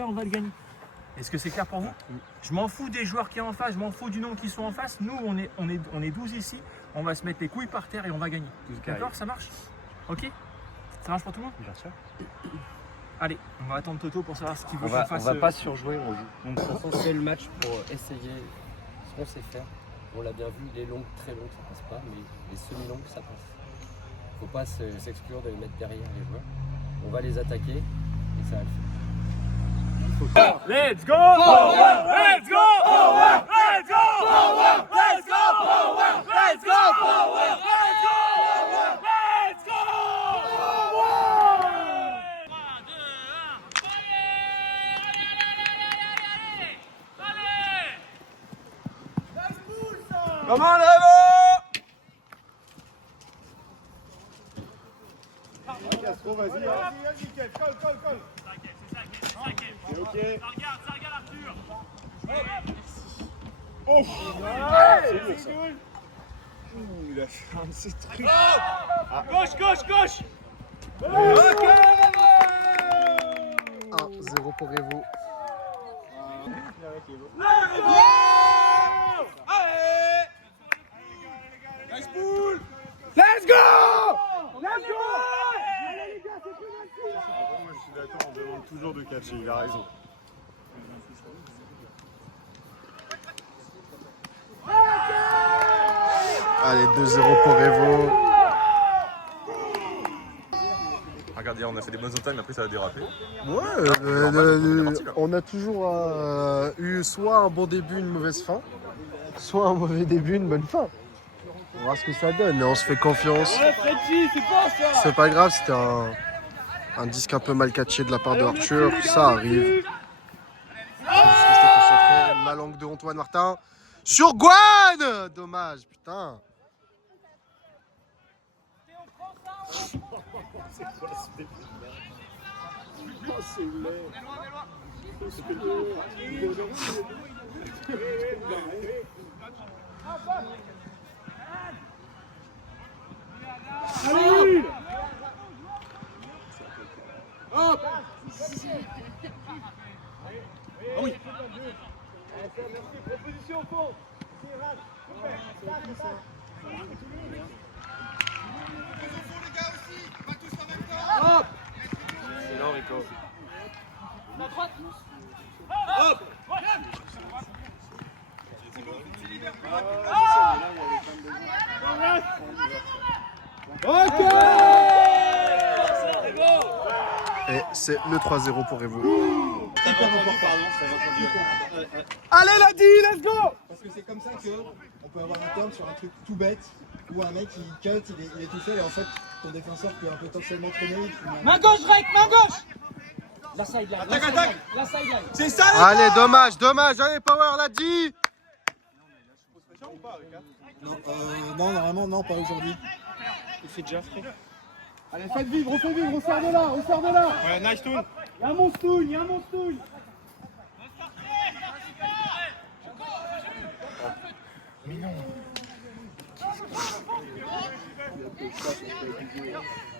on va le gagner. Est-ce que c'est clair pour vous? Je m'en fous des joueurs qui sont en face, je m'en fous du nombre qui sont en face. Nous, on est 12 ici, on va se mettre les couilles par terre et on va gagner. D'accord? Ça marche? Ok? Ça marche pour tout le monde? Bien sûr. Allez, on va attendre Toto pour savoir ce qu'il veut On qu'on fasse. va pas surjouer, on joue. Donc, de toute façon, c'est le match pour essayer ce qu'on sait faire. On l'a bien vu, les longues, très longues, ça passe pas, mais les semi-longues, ça passe. Faut pas s'exclure de les mettre derrière les joueurs. On va les attaquer et ça va le faire. Let's go! Power! Let's go! Power! Let's go! Power! Let's go! Power! Let's go! Power! Let's go! Let's go! Comment Revo? Castro, vas-y, Kev, colle. C'est ok. Ça regarde Arthur. Oh, c'est lourd ça. Ouh, il a fait un de ces trucs. Gauche. Ok. 1-0 pour Revo. Let's go! Moi je suis d'accord, on demande toujours de catcher, il a raison. Allez, 2-0 pour Revo. Regarde, hier on a fait des bonnes entailles, mais après ça a dérapé. On a toujours eu soit un bon début, une mauvaise fin, soit un mauvais début, une bonne fin. On va voir ce que ça donne, mais on se fait confiance. C'est pas grave, c'était un disque un peu mal catché de la part de Arthur, ça arrive. Faut juste rester concentré. La langue de Antoine Martin sur Gouane. Dommage, putain. Proposition au fond. C'est lent, Rico. Et c'est le 3-0 pour Revo. Allez Ladi, let's go! Parce que c'est comme ça qu'on peut avoir un turn sur un truc tout bête où un mec il cut, il est tout seul et en fait ton défenseur peut un peu potentiellement traîner. Main gauche, Rek, main gauche! La sideline. Attaque! La sideline. C'est ça les Allez, dommage. Allez, Power l'a dit. Non, normalement non, pas aujourd'hui. Il fait déjà frais. Allez, faites vivre, on sort de là, Ouais, nice toon. Y'a un monstouille,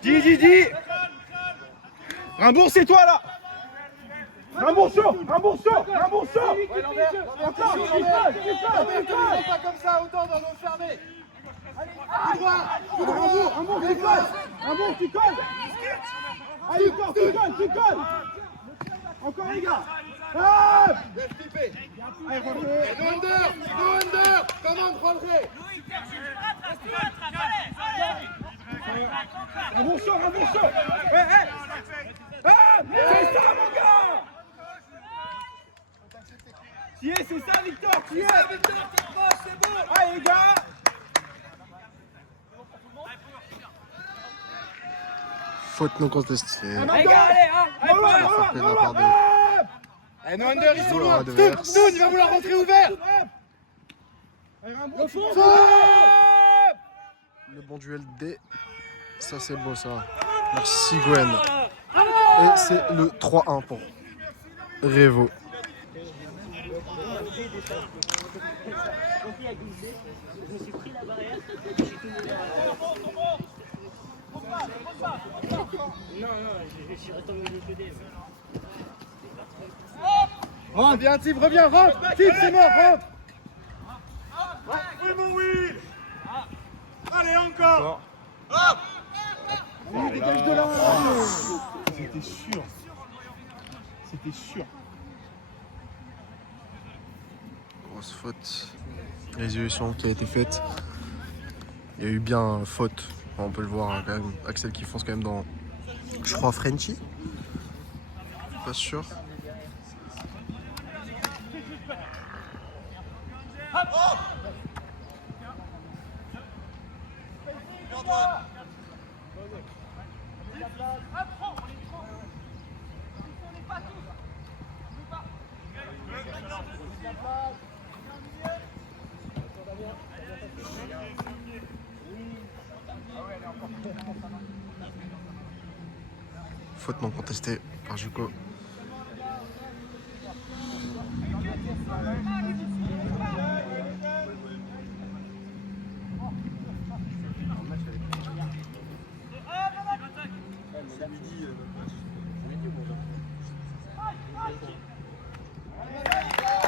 Dis Rimbourg, c'est toi là. Rimbourg chaud. Encore, pas comme ça, autant dans nos fermés. Allez, Rimbourg, tu colles. Allez, tu colles. Encore les gars. Laisse flipper. Allez, rentrez. No under. Commande, rentrez. Rimbourg chaud. C'est ça, mon gars. Tu es, c'est ça, Victor. Tu es. C'est bon. Allez, les gars. Faute non contestée. Les gars, allez, Allez, no under, ils sont Joueur loin. adverse. Stoun, il va vouloir rentrer ouvert. Le bon duel D. Ça, c'est beau, ça. Merci, Gwen. Et c'est le 3-1 pour Revo. Non, je suis retombé de côté. Reviens, Steve, reviens, rentre. Steve, c'est mort, rentre. Oui, mon Will. Allez, encore. Dégage de là. C'était sûr. C'était sûr. Grosse faute. Résolution qui a été faite. Il y a eu bien faute. On peut le voir hein, quand même. Axel qui fonce quand même dans, je crois, Frenchy. Pas sûr. Faute non contestée par Juko.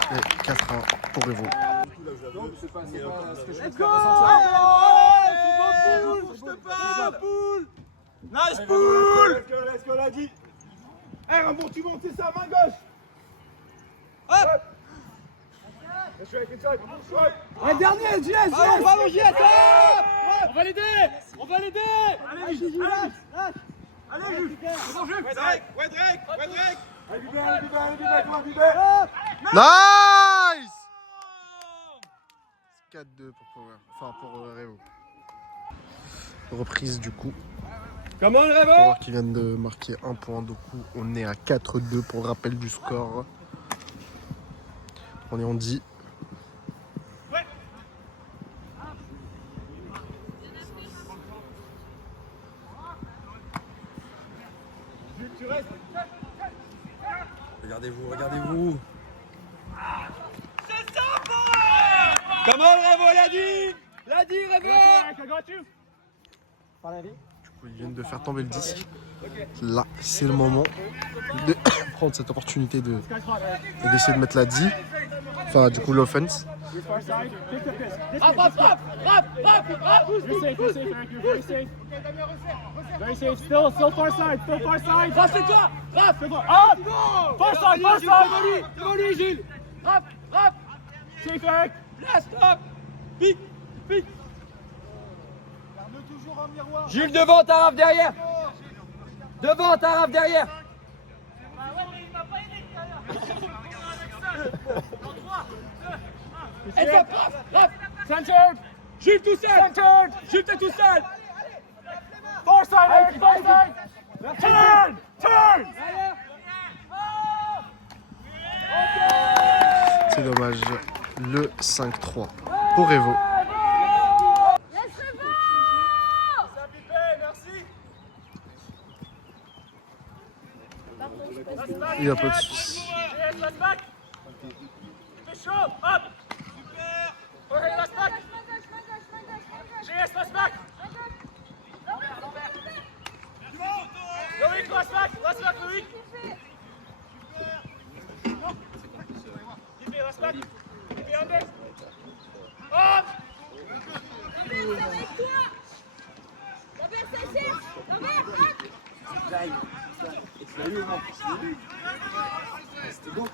Et 4-1 pour Revo. Nice pool. Let's go, l'a dit. Eh, remonte, tu montes, c'est ça, main gauche. Hop. Un dernier, JS. Bravo, JS. On va l'aider. On va l'aider. Allez, Jules, lâche. Allez, Jules. Bon jeu. Wedrek. Allez, Bibé. Nice! 4-2 pour Power. Enfin pour Revo. Reprise du coup. Comment le Revo? Power qui vient de marquer un point. Du coup, on est à 4-2 pour le rappel du score. On est en 10. Regardez-vous. Comment le Revo l'a dit Revo. Du coup, ils viennent de faire tomber le disque. Là, c'est le moment de prendre cette opportunité d'essayer de mettre la 10. Enfin, du coup, l'offense. Frappe. Very safe, still far side. Frappe, c'est toi. Frappe. Up! Far side! Devant lui, Gilles. Frappe. Safe, Eric! Là, stop. Pique. Gilles, devant, Taraf derrière. Et ça, frappe. Centered! Gilles tout seul. Centered! Gilles, t'es tout seul. Far side, Eric! Far side! Turn! C'est dommage. Le 5-3 pour Revo. Il y a pas de soucis. Fais chaud. Hop. Super. Ok, last back. GS, last back. Loïc, last back, Loïc. Super. Last back. Under. Hop. Avec toi. Robert, ça cherche. Robert, hop. C'était bon.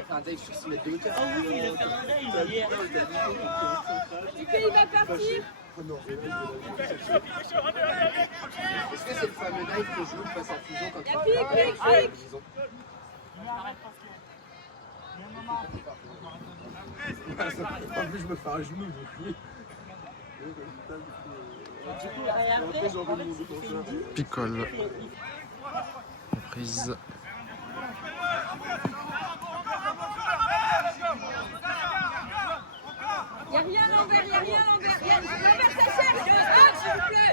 Enfin, Dave, sur 6 mètres de hauteur. Du coup, il va partir. Est-ce que c'est le fameux dive que je joue face à Fusion quand Il y a pique. En plus, je me fais un genou, Picole. Reprise. Il n'y a rien Lambert. Lambert, ça cherche. Hop, s'il vous plaît.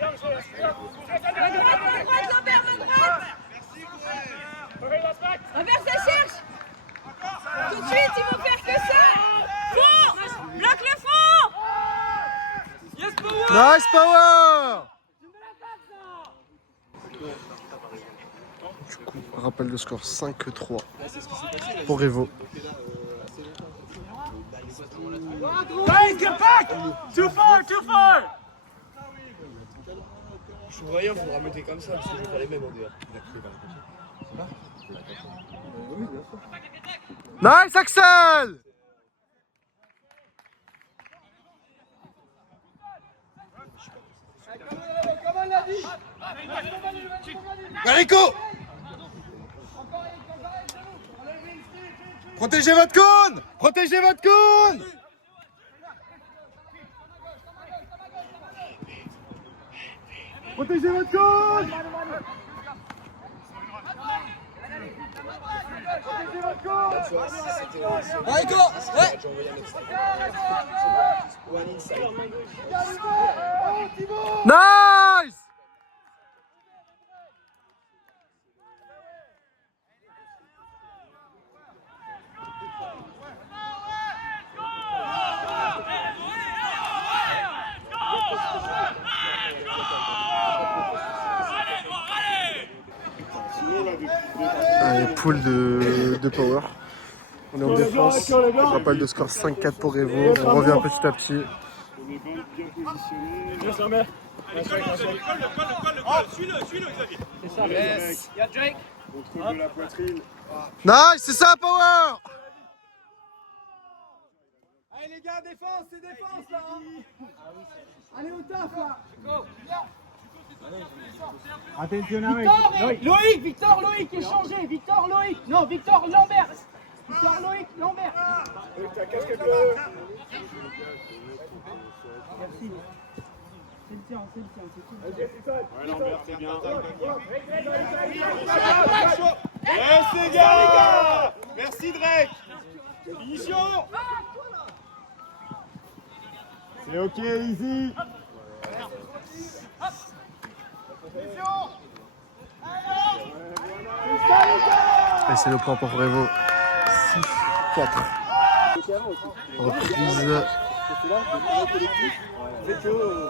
Main droite, Lambert, main droite. Lambert, ça cherche. Tout de suite, ils vont faire que ça. Fond. Bloque le fond. Yes, Power. Nice Power! Du Rappel de score 5-3 pour Evo. Guys, get back! Too far, too far! Je suis voyant, il faudra monter comme ça, parce que je vais pas les mêmes en dehors. Nice Axel! Rico! Protégez votre cône! Protégez votre cône! Protégez votre cône! Protégez votre cône! Rico! Ouais! Nice! Allez, pool de power. On est en défense. Rappel de score 5-4 pour Evo. On revient petit à petit. On est bien positionné. Suis-le, Xavier. C'est ça, yes. Y'a Drake. Contrôle de la poitrine. Nice, c'est ça, power! Allez les gars, défense, c'est défense là hein. Allez au taf là. Attention Loïc, Victor, Loïc, échangé. Victor, Loïc. Non, Victor, Lambert. Victor, Loïc, Lambert. T'as casqué bleu. Merci. C'est le tien, c'est tout. Ouais, Lambert, c'est bien. Yes, les gars! Merci, Drake. Finition. C'est ok, easy. Et c'est le point pour Evo. 6-4. Reprise.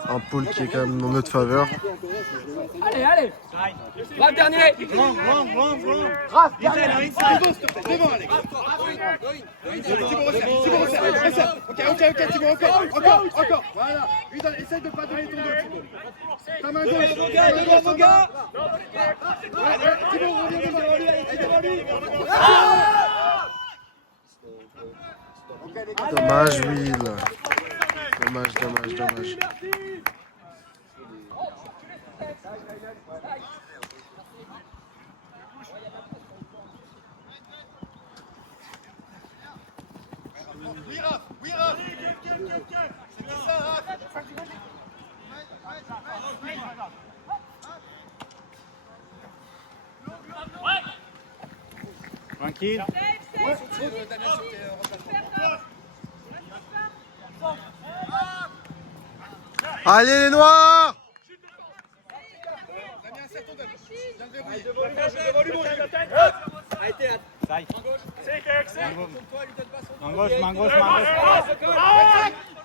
Un pôle qui est quand même dans notre faveur. Allez, allez. Raph, dernier. Raph, dernier. Devant Alex. Thibaut, resserre. Ok, Thibaut, encore. Voilà. Lui, essaye de pas donner ton dos, Thibaut. Ta main gauche. Devant, mon gars. Thibaut, reviens devant lui. Dommage, Will. Dommage. Oui, Raph. C'est ça, Raph. Tranquille. Allez les noirs! Main gauche.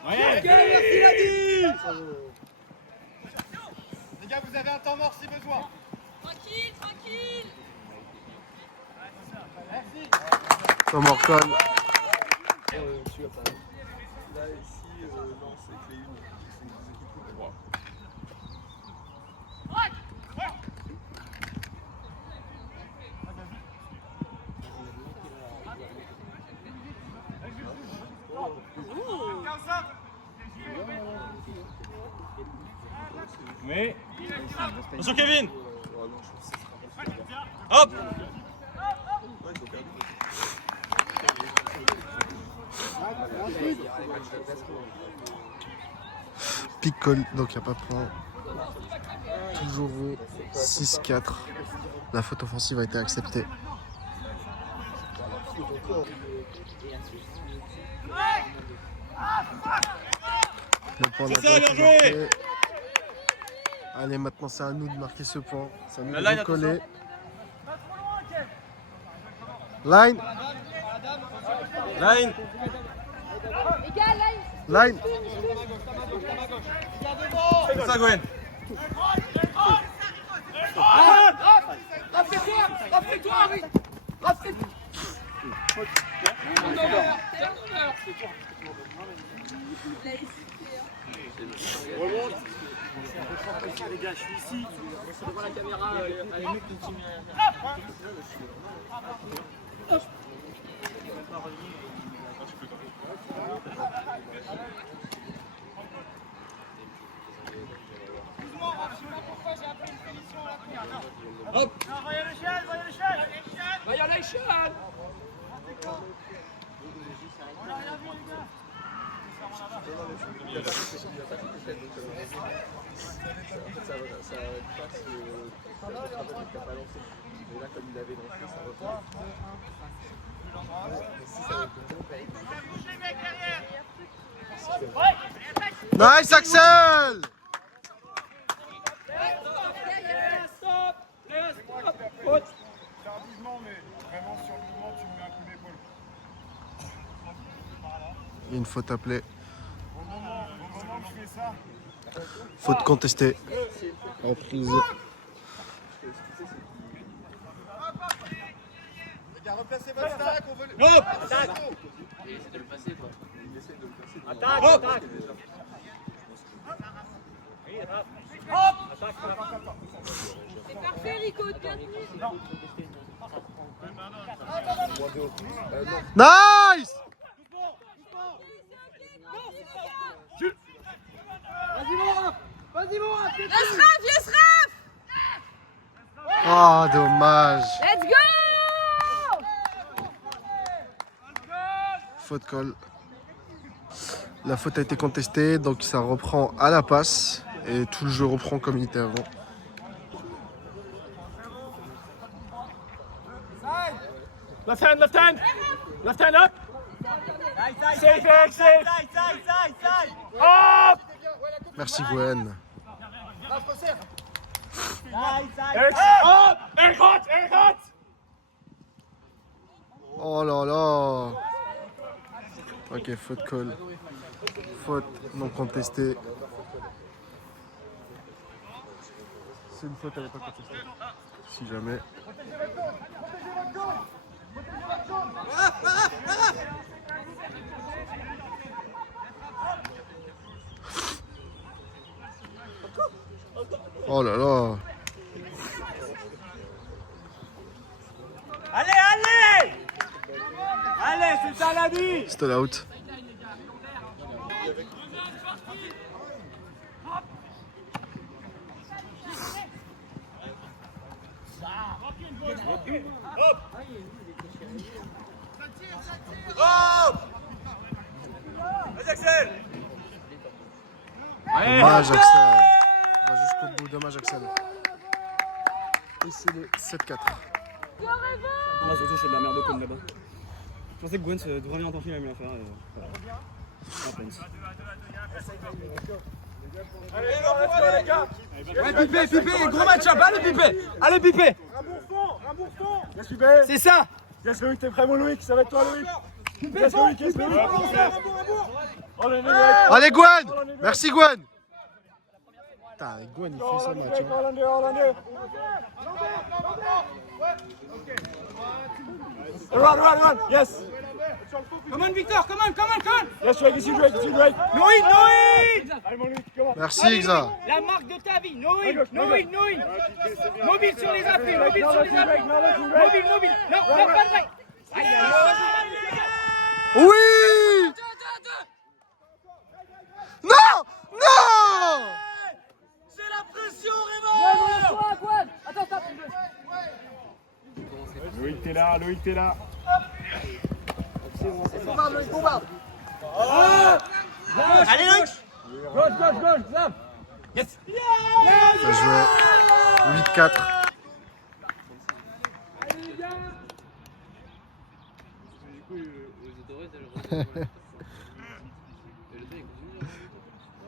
Ouais. Les gars, vous avez un temps mort si besoin. Tranquille. Tom Orcon. Mais. Attention Kevin. Hop. Picole, donc il n'y a pas de point. Toujours 6-4. La faute offensive a été acceptée. Le point n'a pas été marqué. Allez, maintenant c'est à nous de marquer ce point. C'est à nous de coller. Line. Line. C'est ça Gwen. Refais-toi, Harry. Refais-toi. Les gars, je suis ici. Je vois la caméra à la limite continue. Hop. Voyez l'échelle, voyez l'échelle. Voyez l'échelle. Nice Axel! Tardivement, mais vraiment sur le moment, tu me mets un coup d'épaule. Il y a une faute appelée. Au moment que je fais ça, Faute contestée. Reprise. les gars, replacez votre stack, on veut le... Hop. Et c'est de le passer quoi. Attaque, Hop. attaque. C'est parfait, Rico, bien tenu. Nice! Yes, Raph, yes, Raph. Oh, dommage. Let's go. Faute call. La faute a été contestée, donc ça reprend à la passe. Et tout le jeu reprend comme il était avant. Left hand, left hand. Left hand up. Safe egg, safe. Hop. Merci Gwen. Eric, hop. Eric hot, Eric hot. Oh là là. Ok, faute call. Faute non contestée. C'est une faute, elle n'est pas contestée. Si jamais. Oh là là. Allez, allez. Allez, c'est ça la vie. C'était out. Vas-y, Axel. Dommage Axel. On va jusqu'au bout. Dommage Axel. Et c'est le 7-4. Non, surtout, c'est de la merde comme là-bas. Je pensais que Gwen se revient en tant qu'il a mis l'affaire. Allez, les gars. Ouais, Pipé, Pipé, gros match-up. Allez, Pipé. Allez, Pipé. Un bon fond. Yes, Pipé. C'est ça. Yes, Loïc, t'es prêt, mon Loïc? Ça va être toi, Loïc. Pipé, Yes, fond. Loïc, yes, Loïc. Oh, le Allez Gwen. Merci Gwen. Putain, Gwen il fait son match. Run. Yes. Come on, Victor. Come on. Yes, Drake, ici, Drake. Noïd. Allez, mon Loïc, comment? Merci Xa. La marque de ta vie. Noïd. Mobile sur les appuis. Mobile. Non, pas de bail. Oui. Non. C'est la pression, Raymond. Loïc, t'es là, Loïc, t'es là. Allez, Loïc. Gauche. Yes. Ça jouait 8-4.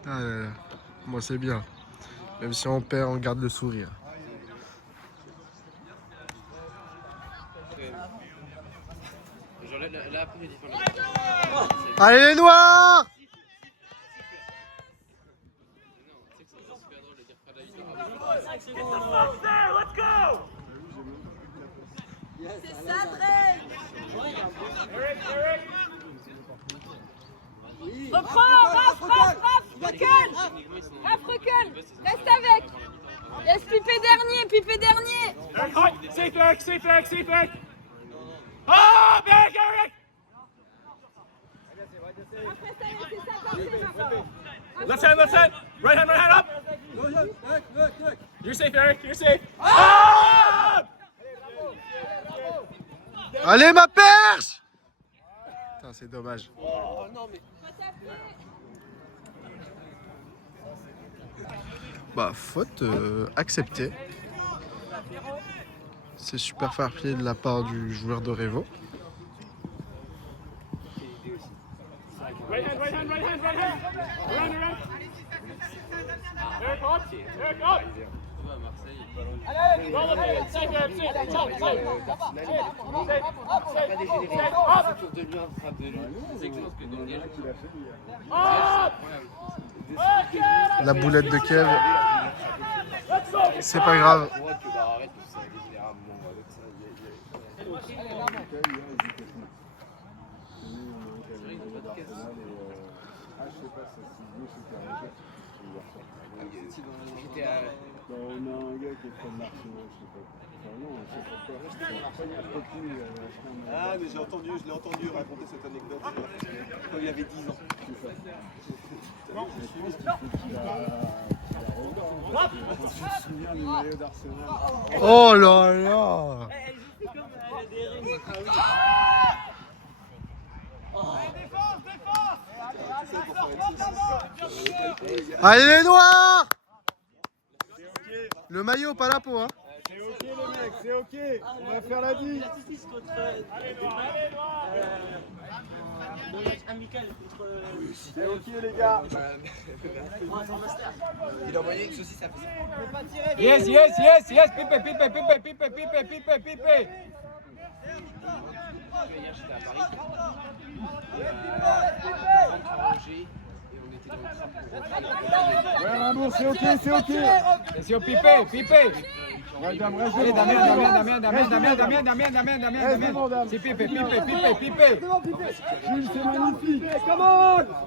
Ah, moi c'est bien. Même si on perd, on garde le sourire. Allez les noirs! Let's go. C'est ça, Drake. Reprends, Raph, recule. Raph, recule. Reste avec. Laisse Pipé dernier. Safe, Eric. Oh, Eric! Left hand. Right hand up. You're safe, Eric. Ah! Allez, ma perche! Putain, c'est dommage. Bah, faute acceptée. C'est super fair play de la part du joueur de Revo. Right hand. Around. Eric up. Allez, roll up. Safe, Eric. La boulette de Kev. C'est pas grave. Ah, mais je l'ai entendu raconter cette anecdote quand il avait 10 ans. Oh là là! Allez les noirs! Le maillot, pas la peau, hein. C'est ok les mecs, c'est ok. On va faire la vie. C'est ok les gars. Il a envoyé une saucisse à faire. Yes, Pipe. Hier, j'étais à Paris. On rentre à Angers et on était dans le train pour Ouais Rambourg, c'est ok. Attention, Pipe. Allez, Damien. C'est Pipe. Jules, c'est magnifique.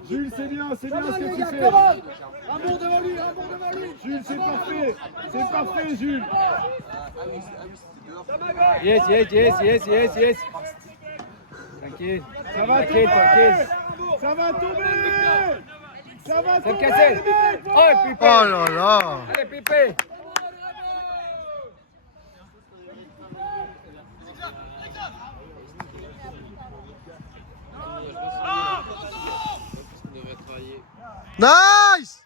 Jules, c'est bien ce que tu fais. Rambourg devant lui. Jules, c'est parfait, Jules. Yes. Tranquille. Ça va tomber. C'est cassé. Oh, Pipe. Oh là là! Allez, Pipe. Nice!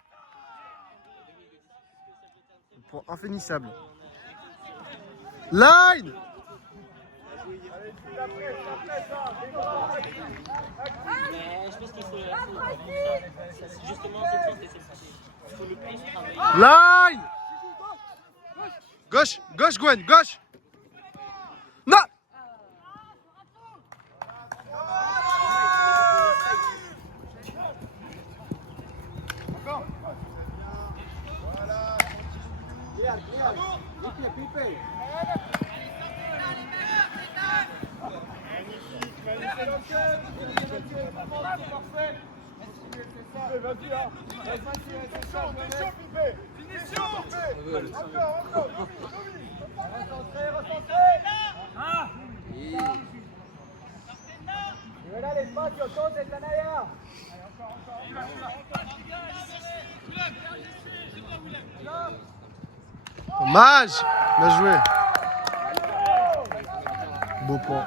Point infinissable. Line! Line! Gauche, Gwen, gauche! Non! Dommage! Bien joué. Beau point.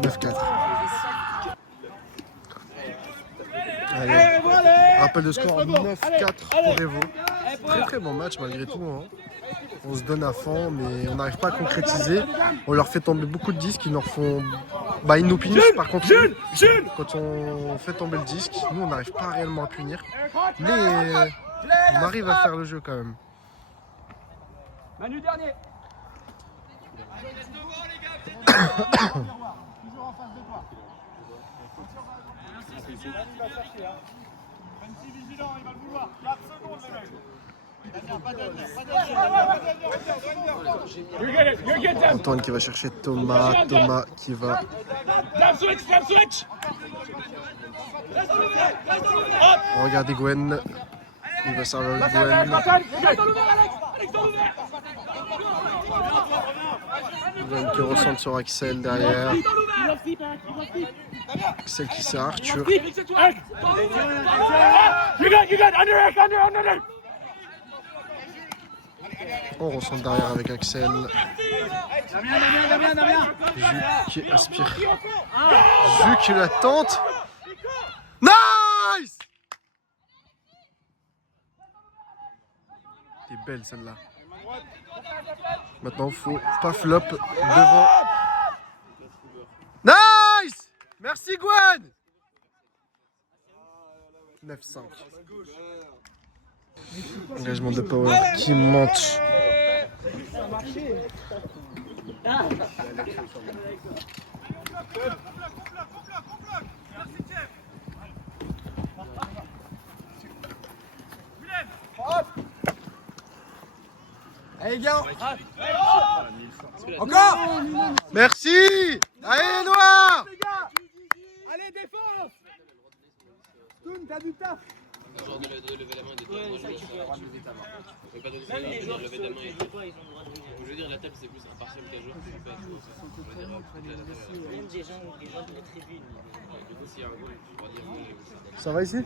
9-4. Allez. Rappel de score 9-4 pour Revo. Très bon match malgré tout. Hein. On se donne à fond, mais on n'arrive pas à concrétiser. On leur fait tomber beaucoup de disques. Ils nous refont. Bah, ils nous punissent par contre. Quand on fait tomber le disque, nous on n'arrive pas réellement à punir. Mais on arrive à faire le jeu quand même. Manu dernier. Toujours en face de toi. Il va chercher, hein. Même si vigilant, il va le vouloir. 4 secondes, les mecs. Antoine qui va chercher Thomas. Thomas qui va. Regardez Gwen. Il va servir Gwen. Gwen qui recentre sur Axel derrière. Axel qui sert Arthur. On recentre derrière avec Axel. Jules qui aspire. Jules qui la tente. Nice! T'es belle celle-là. Maintenant, faut pas flop devant. Nice! Merci Gwen! 9-5. Engagement de Power qui monte. Allez, gars! Encore! Merci! Allez, Noir! Allez, défense! Toun, t'as du taf! Genre de lever la main et de dire moi je veux, ça va lever ta main. Je veux pas donner ça, lever la main et je veux dire la table c'est plus impartial qu'un joueur qui fait pas tout. Je veux dire Même des gens de la tribune. du coup s'il y a un goal, je vais dire goal. Ça va ici?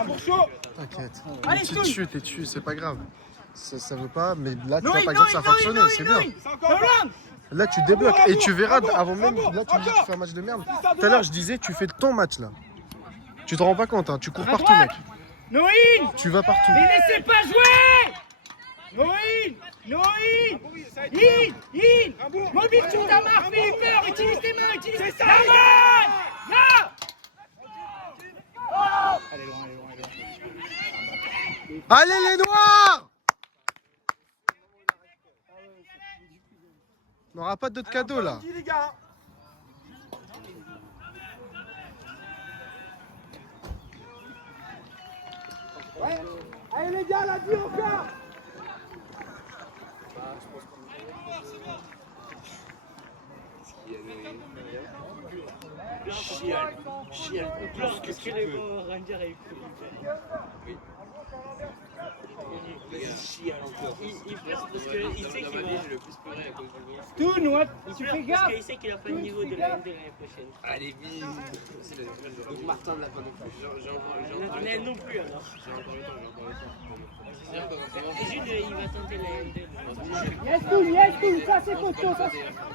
Un bourgeot! T'inquiète. Allez, T'es dessus, c'est pas grave. Ça veut pas, mais là, tu vois, par exemple, ça a fonctionné, c'est bien. Là, tu débloques et tu verras avant même. Là, tu me dis que tu fais un match de merde. Tout à l'heure, je disais, tu fais ton match là. Tu te rends pas compte, hein, tu cours partout, mec. Noïl! Tu vas partout. Mais laissez pas jouer! Noïl! Noïl! In! Mobile sur ta marque, fais peur, utilise tes mains, utilise ta main! Là! Allez, les Noirs! On n'aura pas d'autres cadeaux là. Ouais. Allez les gars, la vie encore! Chial. Qu'est-ce que les Rangers avaient pris? Oui. Chial encore. Parce qu'il sait qu'il va. J'ai le plus pleuré à cause du goal. Toon, ouais, tu Il fais pleure gaffe! parce qu'il sait qu'il a pas le niveau de la MD l'année prochaine. Allez, vite! Donc Martin ne l'a pas non plus. On est non plus alors. J'ai encore le temps, C'est sûr que Et Jules, il va tenter la MD. Yes, Toon, ça c'est costaud, ça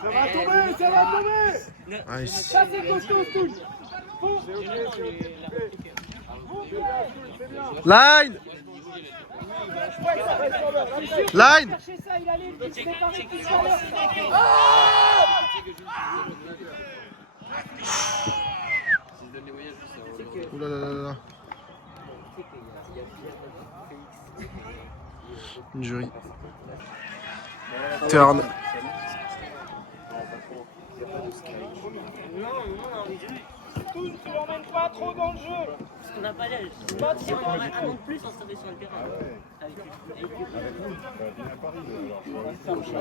va tomber, ça va tomber! Nice. Ça c'est costaud, Toon! Line! Line! Cherchez ça, il allait le préparer tout à l'heure. je donne les moyens, je sais. Ouh là là là là. Une jury. Turn. Toon, tu l'emmènes pas trop dans le jeu! Parce qu'on n'a pas l'aile. Si on aurait un an de plus, on serait sur le terrain.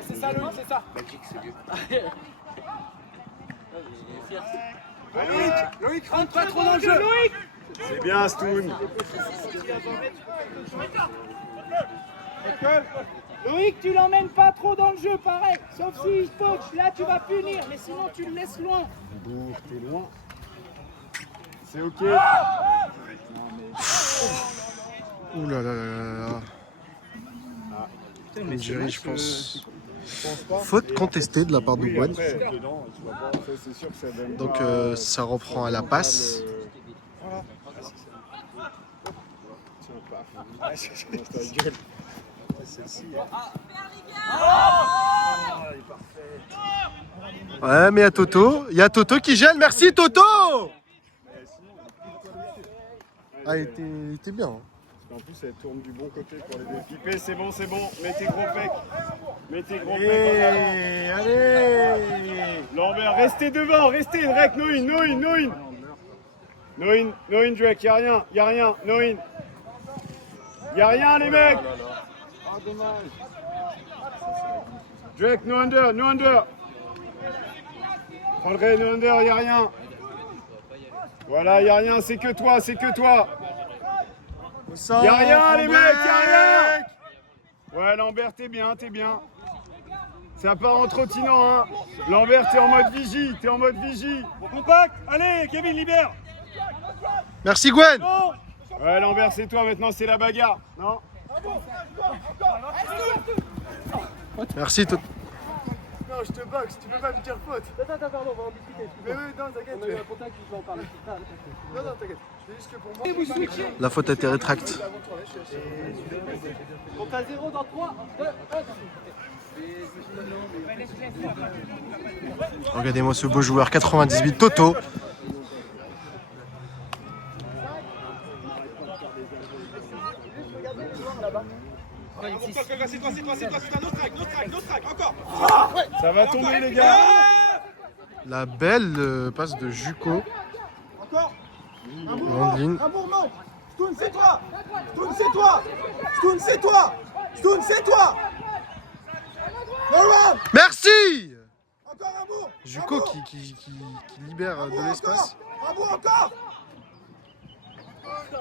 C'est ça, Loïc, c'est ça! Loïc, rentre pas trop dans le jeu! Loïc! C'est bien, Stoun. Loïc, tu l'emmènes pas trop dans le jeu, pareil. Sauf s'il touche, là tu vas punir, mais sinon tu le laisses loin. Bourg, t'es loin. C'est ok. Ouh là là là là là. Une jury, je pense. Faute contestée de la part de Gwen. Donc ça reprend à la passe. Ouais, mais il y a Toto. Il y a Toto qui gêne. Merci Toto. Ah, il était bien. Hein. En plus, elle tourne du bon côté pour les dépiper. C'est bon, c'est bon. Mets tes gros pecs. Mets tes gros pecs. Allez. Lambert, restez devant. Restez. Drake, Noin. Noin, Drake, y'a rien. Noin. Y'a rien les mecs. Ah dommage. Drake, no under, no under. André, no under, y'a rien. Voilà, y'a rien, c'est que toi, c'est que toi. Y'a rien les mecs, y'a rien. Ouais, Lambert, t'es bien, t'es bien. Ça part en trottinant, hein. Lambert, t'es en mode vigie, t'es en mode vigie. Bon compact. Allez, Kevin, libère. Merci Gwen. Ouais, Lambert, c'est toi, maintenant c'est la bagarre, non? Merci tout. Non, je te boxe, tu peux pas me dire faute. Attends, pardon, on va en discuter. Mais oui, non, t'inquiète. On a eu un contact, je vais en parler. Non, t'inquiète. C'est juste que pour moi. La faute a été rétractée. On t'a 0 dans 3, 2, 1. Regardez-moi ce beau joueur, 98 Toto. Ça va tomber les gars. La belle passe de Juko. Encore. Landine. Un mouvement. Stoun, c'est toi. Stoun, c'est toi. Stoun, c'est toi. Stoun, c'est toi. Norman. Merci. Encore un bout. Juko qui libère de l'espace. Un bout encore.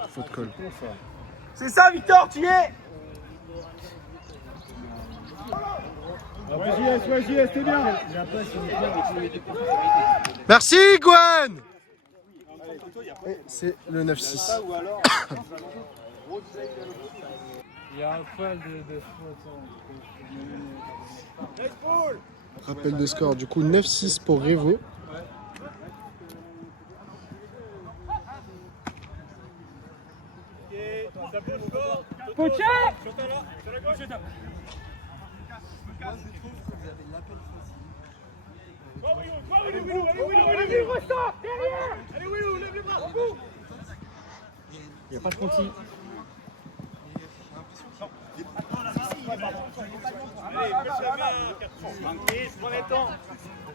Faute call. C'est ça, Victor, tu y es. Ouais, JS, t'es bien. Merci Gwen. Et c'est le 9-6. Il y a un poil de faute. Rappel de score, du coup 9-6 pour Revo. Poché. Il n'y a pas de conti.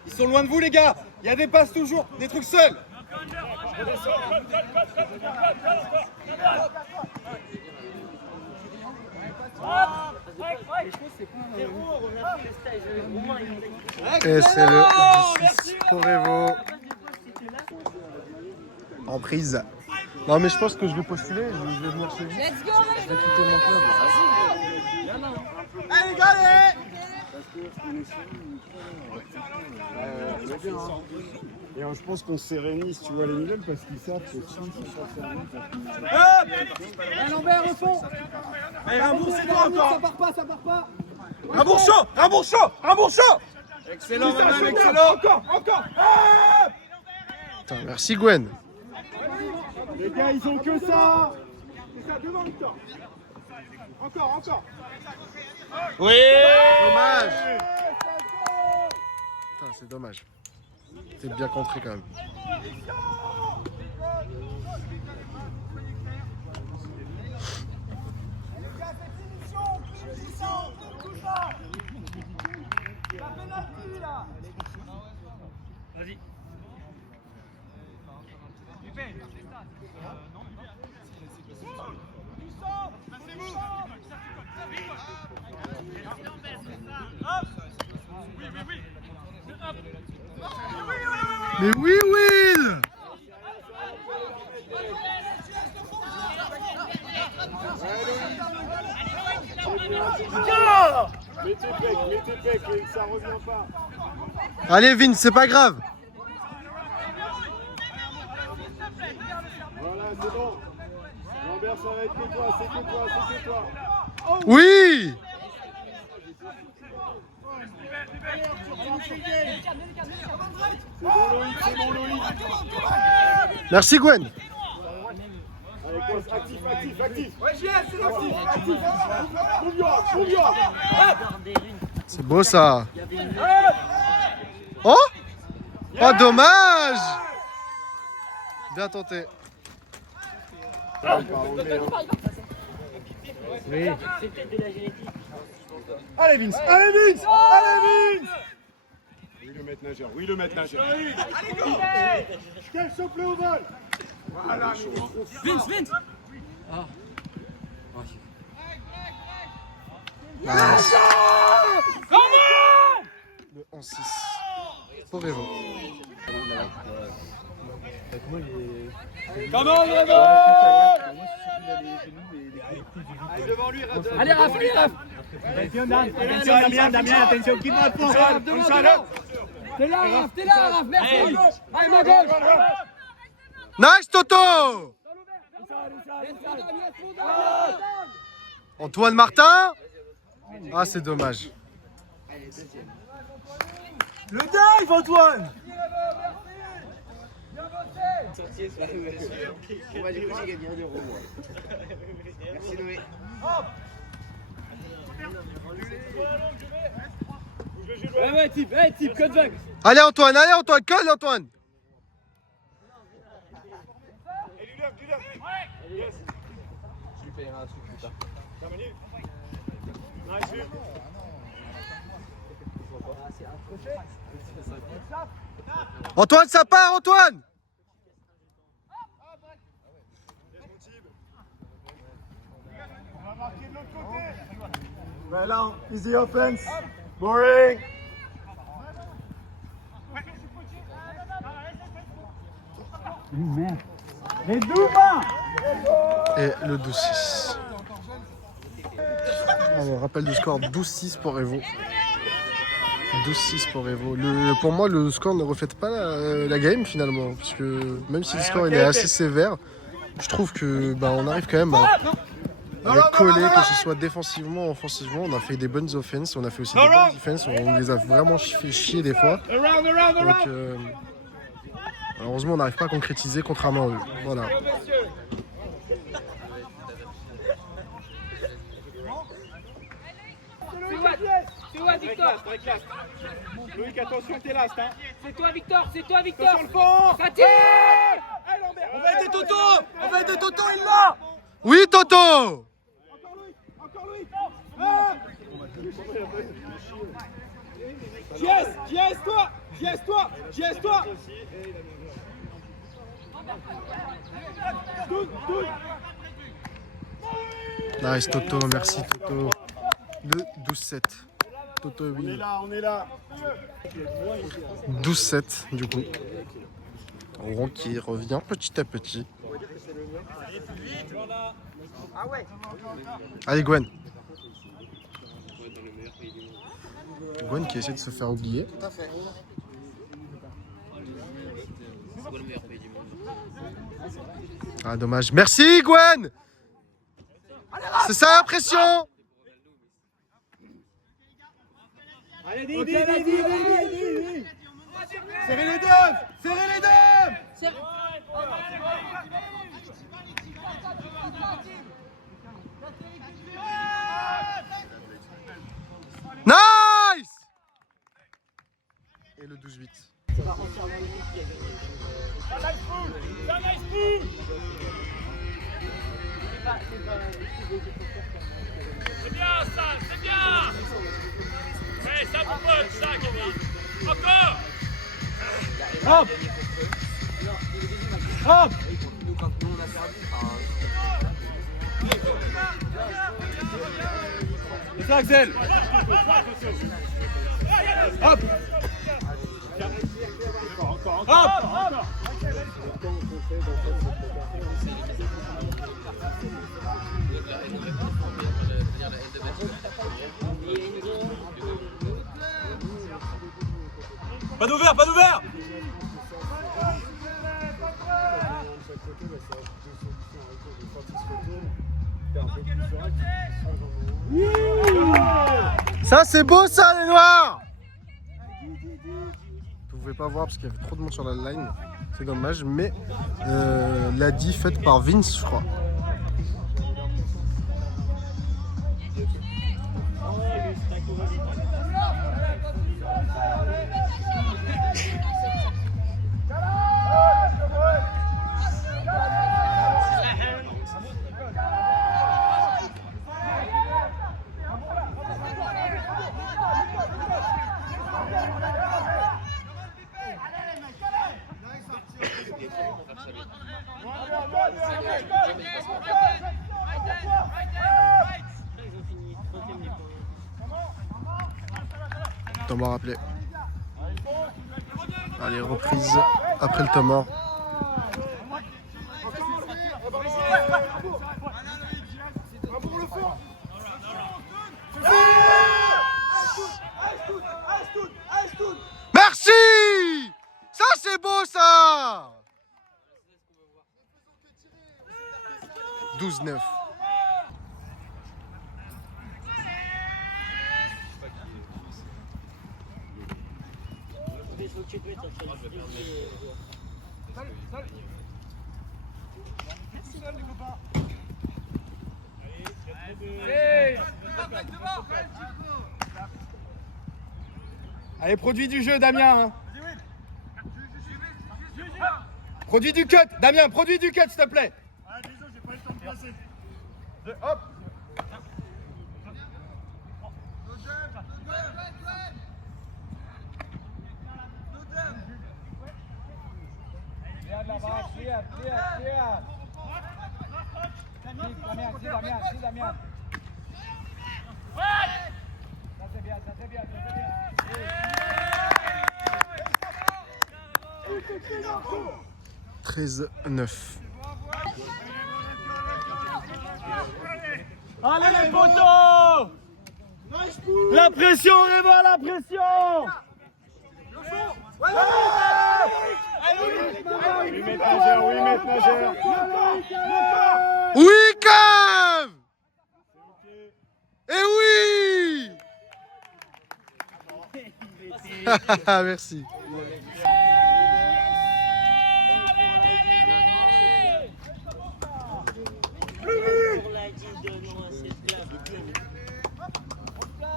Ils sont loin de vous les gars. Il y a des passes toujours, des trucs seuls. Et c'est le 10 pour Revo. En prise. Non mais je pense que je vais postuler, je vais venir chez vous. Let's go, Je vais quitter mon club. Allez, gars, allez. Et je pense qu'on sérénise, tu vois, les nouvelles parce qu'ils savent que si Lambert au fond. Allez, un bourg, c'est toi encore. Ça part pas. Un bourg chaud. Excellent, Maman, excellent. Encore. Putain, merci Gwen. les gars, ils ont que ça. C'est ça, devant Victor. Encore. Oui. Dommage. Putain, c'est dommage. C'est bien contré quand même. Vas-y. Mais oui, Will. Mettez pec, ça revient pas. Allez Vin, c'est pas grave. Voilà, c'est bon. Lambert, ça va être que toi, c'est que toi. Oui. C'est bon Loïc. Merci Gwen. Allez, actif. Ouais, JS, c'est l'actif. Bouillon. C'est beau ça. Oh. Oh dommage. Bien tenté. Oui. Allez Vince. Oui, le maître nageur. Allez, go. Quel souffle au vol. Voilà, Vince. Ah. Nice. Comment? Le 11-6 pour Evo. Comment, allez, Raph, allez, Raph. Attention, Damien, attention, qui doit pour ça. T'es là, Raph, merci. Allez, ma gauche. Nice, Toto. Antoine Martin. Ah, c'est dommage. Le dive, Antoine. On va du coup, j'ai gagné 1 euro, moi. Merci, Noé. Ouais, type, code vague. Allez, Antoine, colle, Antoine. Je lui payerai un truc plus tard. Antoine, ça part, Antoine. Voilà, easy offense. Boring. Les Douma. Et le 12-6. Alors, rappel du score 12-6 pour Evo. 12-6 pour Evo. Pour moi, le score ne reflète pas la game finalement. Parce que même si le score il est assez sévère, je trouve que on arrive quand même à coller, que ce soit défensivement ou offensivement. On a fait des bonnes offenses, on a fait aussi des bonnes defenses. On les a vraiment fait chier des fois. Donc, malheureusement, on n'arrive pas à concrétiser contrairement à eux. Voilà. C'est toi, Victor. Loïc, attention, t'es là, hein. C'est toi, Victor. Attention, le fond. Ça tire. On va aider Toto, il l'a. Oui, Toto. Giesse-toi. Nice, Toto, merci, Toto. Le 12-7. Toto, oui. On est là. 12-7, du coup. Ron qui revient petit à petit. Allez, Gwen. Gwen qui essaie de se faire oublier. C'est quoi le meilleur pays du monde? Ah, dommage. Merci, Gwen. C'est ça la pression. Allez, dis. Serrez les deux. Nice. Et le 12-8. C'est bien ça, c'est bien. Ouais, ça vous pote, ça, Kevin. Encore. Hop. C'est ça, Axel. Hop. Pas d'ouvert. Ça, c'est beau, ça, les noirs. Vous pouvez pas voir parce qu'il y avait trop de monde sur la line. C'est dommage, mais la diff faite par Vince, je crois. Temps mort appelé. Allez, reprise après le temps mort. Merci! Ça c'est beau ça! 12-9. Allez, produit du jeu, Damien. Hein. Produit du cut, Damien, produit du cut, s'il te plaît. Ah, désolé, j'ai pas eu le temps de placer. Hop. « 13-9. Allez les potos! La pression, Réva, la pression! Oui, maître nageur, oui, maître nageur. Oui, Cave! Eh oui! Merci.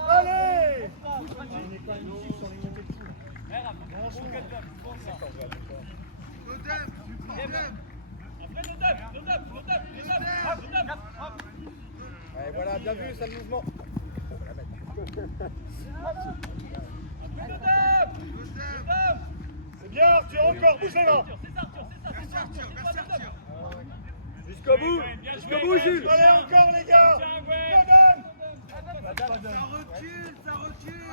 Allez! Allez, voilà, bien vu, ça le mouvement. C'est bien, Arthur, encore, bougez-la! Jusqu'au bout, Jules. Allez, encore, les gars! Ça recule, ça recule.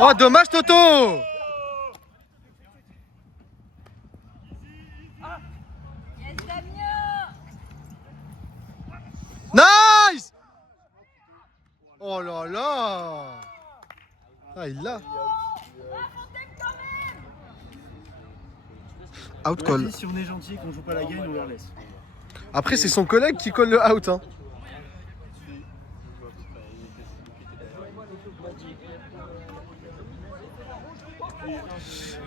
Oh, dommage, Toto! Yes, Damien! Nice! Oh là là! Ah, il l'a. Out call. Si on est gentil et qu'on joue pas la game, on leur laisse. Après, c'est son collègue qui colle le out. Hein.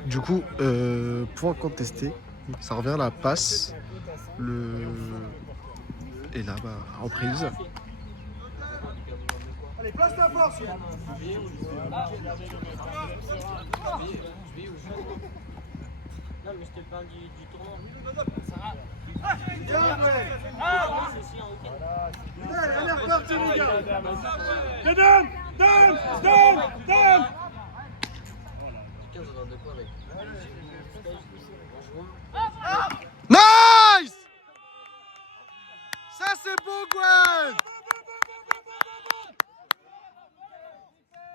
Du coup, point contesté. Ça revient à la passe. Et là, bah, en prise. Allez, place ta force! Non, mais je te parle du tournoi. Allez, reparti, les gars! Dame! Nice! Ça, c'est beau, Gwen!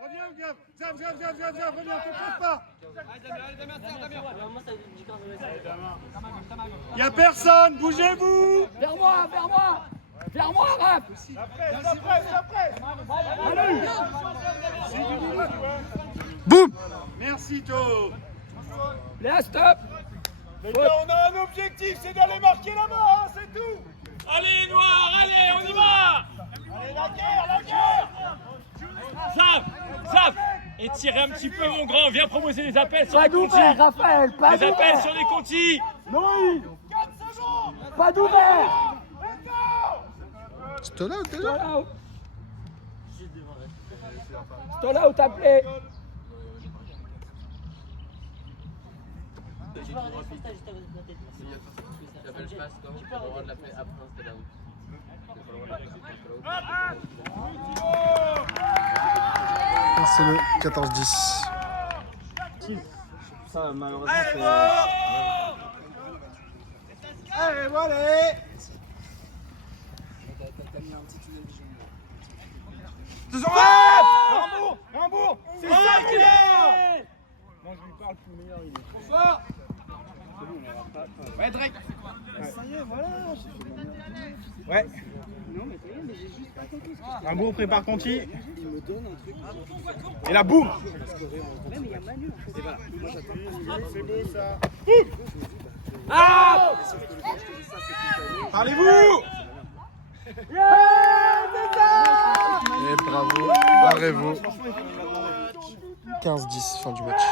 Reviens, viens, reviens, te pose pas! Y'a personne, bougez-vous! Vers moi, Raph! La presse! Allez! Boum! Merci, To! Là, stop! Les gars, on a un objectif, c'est d'aller marquer là-bas, hein, c'est tout! Allez, Noir, allez, on y va! Allez, la guerre! Zap! Étirez un petit peu, mon grand. Viens proposer des appels sur Pas les contis. d'ouvert, Raphaël! Pas Des appels d'ouvert! sur les contis. Noï! 4 secondes! Pas d'ouvert! Stall out déjà? Stall out appelé! C'est le 14-10. Ça, malheureusement, c'est. Allez, voilà! Rambourg, c'est ça qu'il est. Moi je lui parle plus meilleur, il est trop fort. Ouais, Drake. Ça y est, voilà. Ouais. Non, mais ça y est, mais j'ai juste pas compris. Rambourg, prépare ton tir. Il me donne un truc. Et là, boum. Mais il y a Manu. Et voilà. Moi j'attends. C'est beau ça. Ah! Parlez-vous! Et bravo, barrez-vous. 15-10, fin du match.